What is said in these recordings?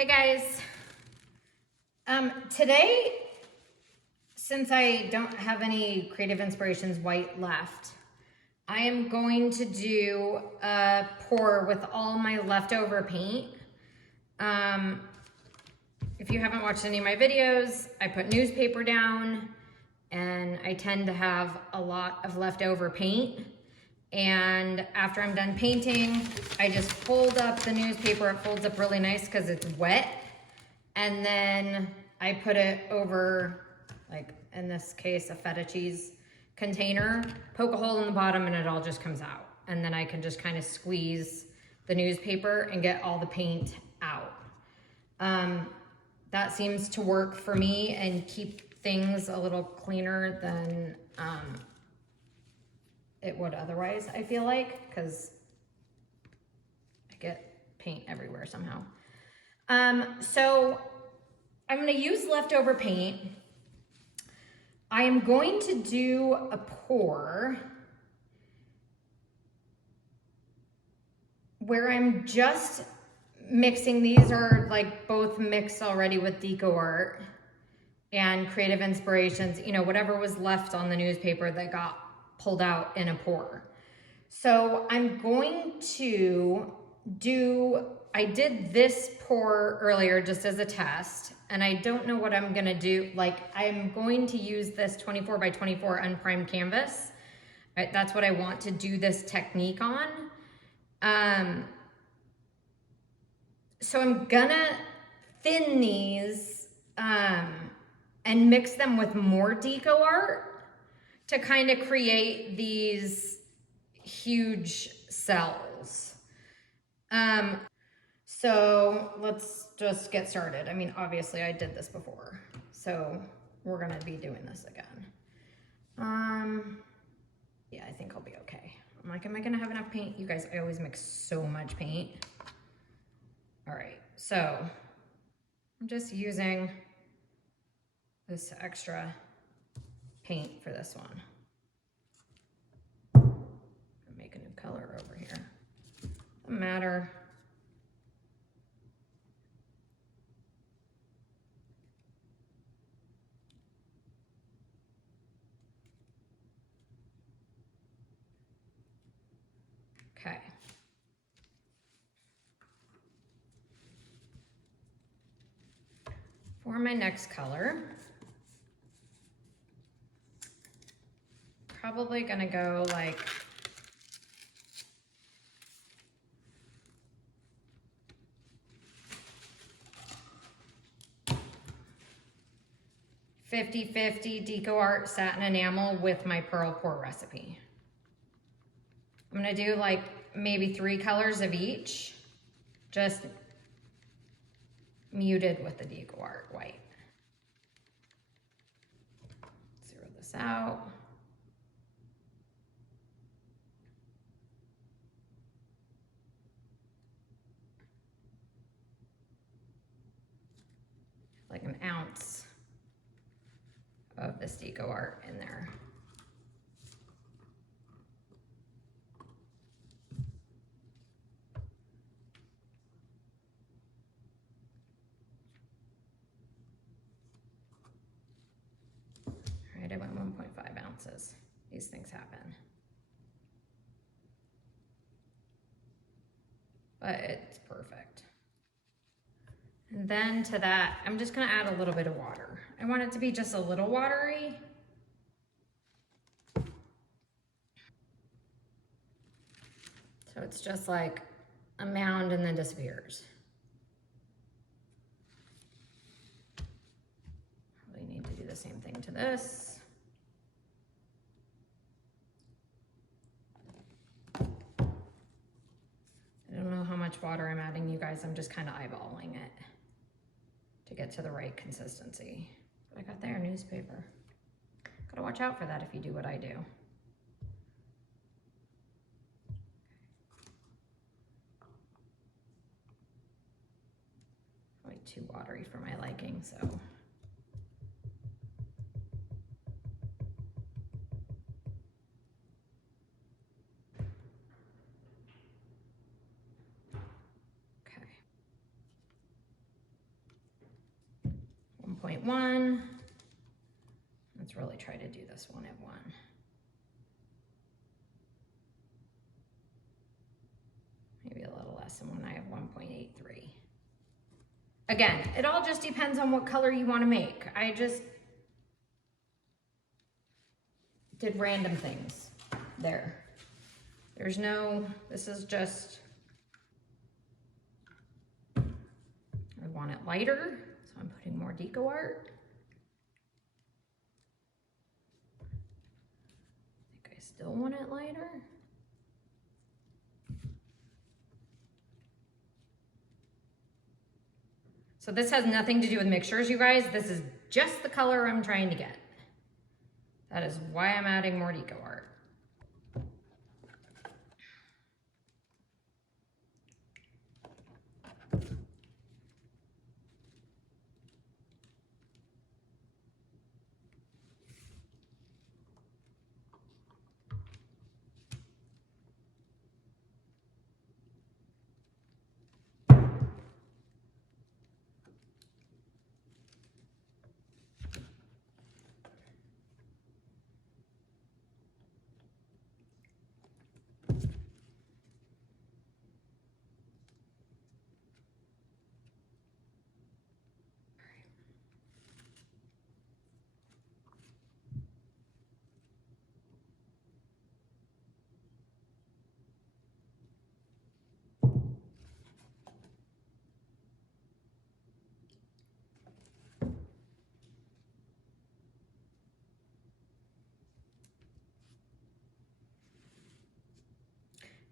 Hey guys, today, since I don't have any Creative Inspirations white left, I am going to do a pour with all my leftover paint. If you haven't watched any of my videos, I put newspaper down and I tend to have a lot of leftover paint. And after I'm done painting, I just fold up the newspaper. It folds up really nice because it's wet. And then I put it over, like in this case, a feta cheese container, poke a hole in the bottom and it all just comes out. And then I can just kind of squeeze the newspaper and get all the paint out. That seems to work for me and keep things a little cleaner than it would otherwise, I feel like, because I get paint everywhere somehow. So I'm going to use leftover paint. I am going to do a pour where I'm just mixing. These are like both mixed already with Deco Art and Creative Inspirations, you know, whatever was left on the newspaper that got pulled out in a pour. So I'm going to I did this pour earlier just as a test, and I don't know what I'm gonna do. Like, I'm going to use this 24 by 24 unprimed canvas. Right, that's what I want to do this technique on. So I'm gonna thin these and mix them with more Deco Art to kind of create these huge cells. So let's just get started. I mean, obviously I did this before, so we're gonna be doing this again. Yeah, I think I'll be okay. I'm like, am I gonna have enough paint? You guys, I always mix so much paint. All right, so I'm just using this extra paint for this one. I'll make a new color over here. Doesn't matter. Okay. For my next color, probably gonna go like (50/50) Deco Art satin enamel with my pearl pour recipe. I'm gonna do like maybe 3 colors of each, just muted with the Deco Art white. Zero this out. Like an ounce of this Deco Art in there. All right, I went 1.5 ounces. These things happen. But it's perfect. And then to that, I'm just gonna add a little bit of water. I want it to be just a little watery. So it's just like a mound and then disappears. Probably need to do the same thing to this. I don't know how much water I'm adding, you guys. I'm just kind of eyeballing it to get to the right consistency. But I got their newspaper. Gotta watch out for that if you do what I do. Probably too watery for my liking, so. Okay. 1.1. Let's really try to do this one at 1. Maybe a little less than 1. I have 1.83. Again, it all just depends on what color you want to make. I just did random things there. There's no, this is just, I want it lighter, so I'm putting more deco art. I think I still want it lighter. So this has nothing to do with mixtures, you guys. This is just the color I'm trying to get. That is why I'm adding more deco art.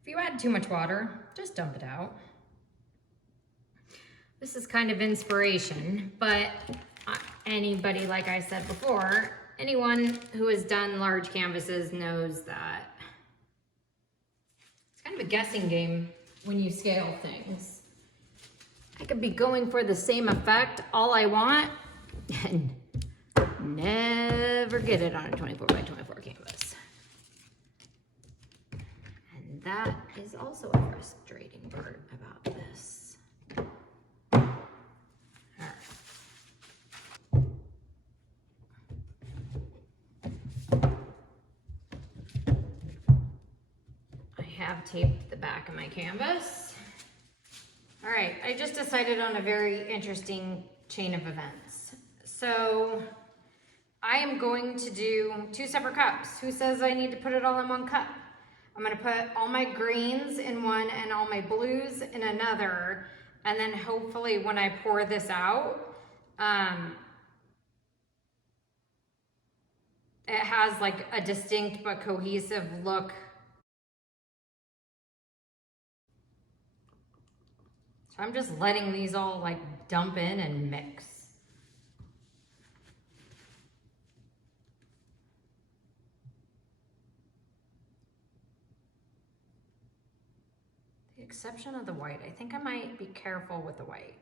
If you add too much water, just dump it out. This is kind of inspiration, but anybody, like I said before, anyone who has done large canvases knows that it's kind of a guessing game when you scale things. I could be going for the same effect all I want and never get it on a 24 by 24 canvas. That is also a frustrating part about this. All right. I have taped the back of my canvas. All right, I just decided on a very interesting chain of events. So I am going to do 2 separate cups. Who says I need to put it all in one cup? I'm gonna put all my greens in one and all my blues in another. And then hopefully when I pour this out, it has like a distinct but cohesive look. So I'm just letting these all like dump in and mix. Exception of the white. I think I might be careful with the white.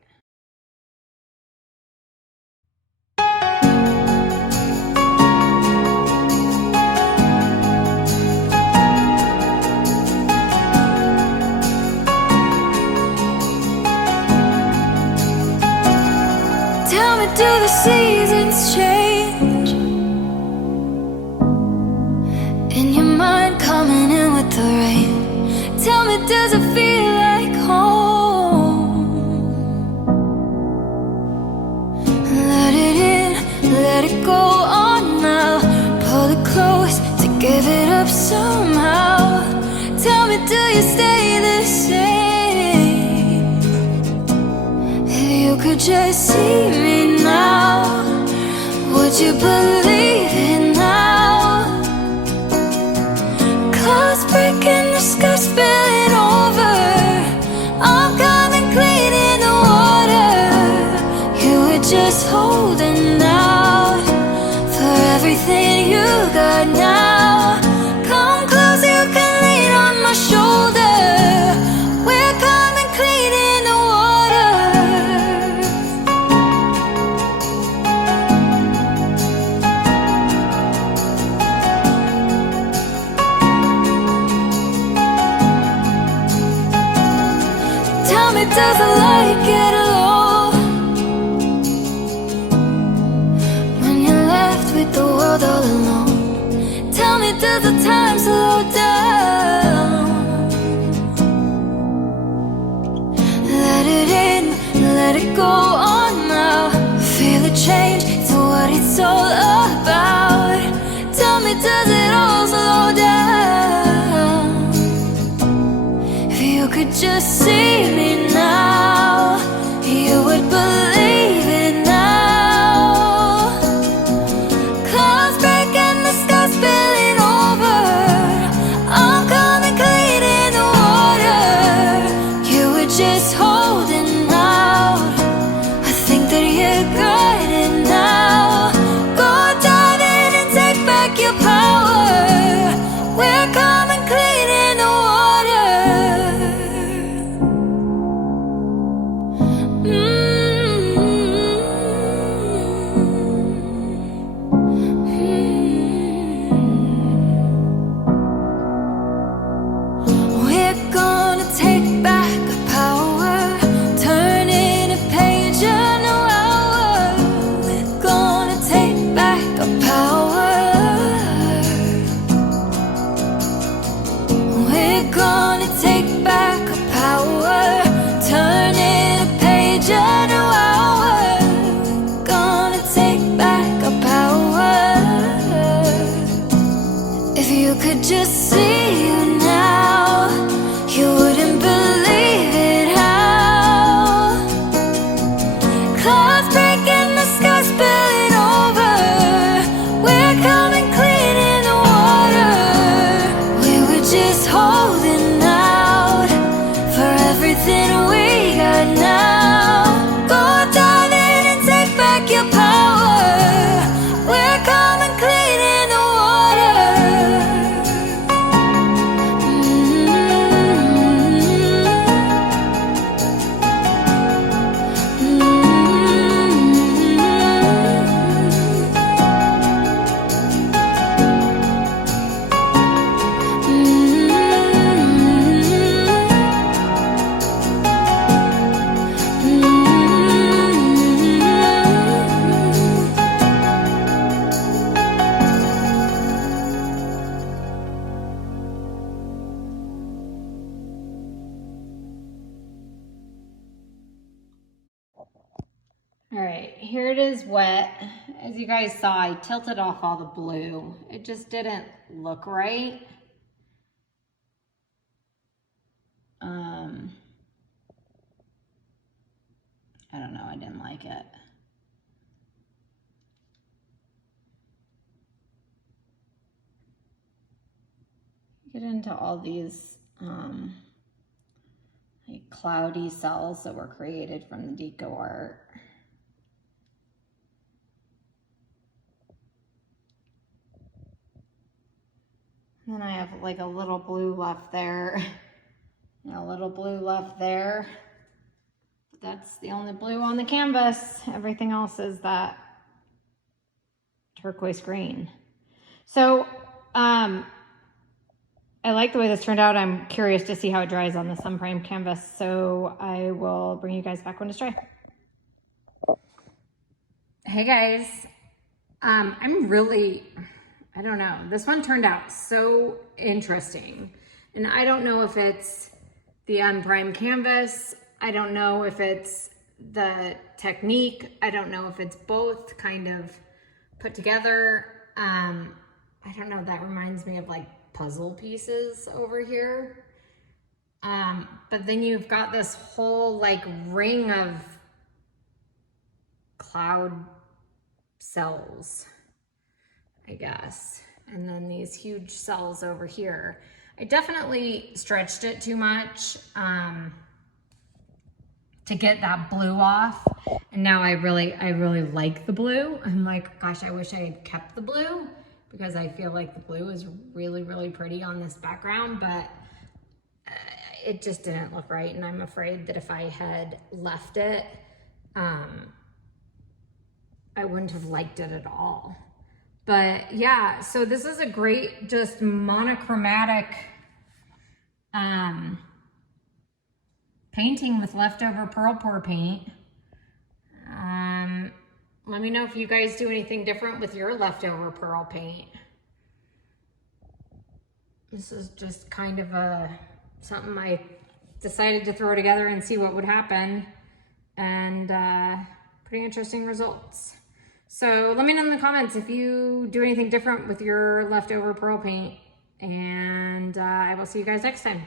Tell me, do the seasons change? In your mind coming in with the rain. Tell me, does it feel like home? Let it in, let it go on now. Pull it close to give it up somehow. Tell me, do you stay the same? If you could just see me now, would you believe it now? Clouds breaking, the sky spilling over. I'm coming clean in the water. You were just holding out for everything you got now. Come close, you can lean on my shoulder. We're coming clean in the water. Tell me, does the light get low? let it go on now. Feel it change to what it's all about. Tell me, does it all slow down? If you could just see me now, you would believe it now. Clouds breaking, the sky spilling over. I'm coming clean in the water. You were just holding out. I think that you're guiding now. Go dive in and take back your power. We're coming clean in the We're gonna take back our power, turning a page in an hour. We're gonna take back our power. We're gonna take back our power, turning a page in an hour. We're gonna take back our power. If you could just see you now, you wouldn't believe it how. Clouds breaking, the sky spilling over. We're coming clean in the water. We were just holding out for everything we got now. Go dive in and take back your power. We're coming clean in the water. All right, here it is wet. As you guys saw, I tilted off all the blue. It just didn't look right. I don't know, I didn't like it. Get into all these like cloudy cells that were created from the deco art. And then I have like a little blue left there, and a little blue left there. But that's the only blue on the canvas. Everything else is that turquoise green. So I like the way this turned out. I'm curious to see how it dries on the sun prime canvas. So I will bring you guys back when it's dry. Hey guys, I don't know. This one turned out so interesting. And I don't know if it's the unprimed canvas. I don't know if it's the technique. I don't know if it's both kind of put together. I don't know, that reminds me of like puzzle pieces over here. But then you've got this whole like ring of cloud cells, I guess. And then these huge cells over here. I definitely stretched it too much to get that blue off. And now I really like the blue. I'm like, gosh, I wish I had kept the blue because I feel like the blue is really, really pretty on this background, but it just didn't look right. And I'm afraid that if I had left it, I wouldn't have liked it at all. But yeah, so this is a great, just monochromatic painting with leftover pearl pour paint. Let me know if you guys do anything different with your leftover pearl paint. This is just kind of something I decided to throw together and see what would happen. and pretty interesting results. So let me know in the comments if you do anything different with your leftover pearl paint, and I will see you guys next time.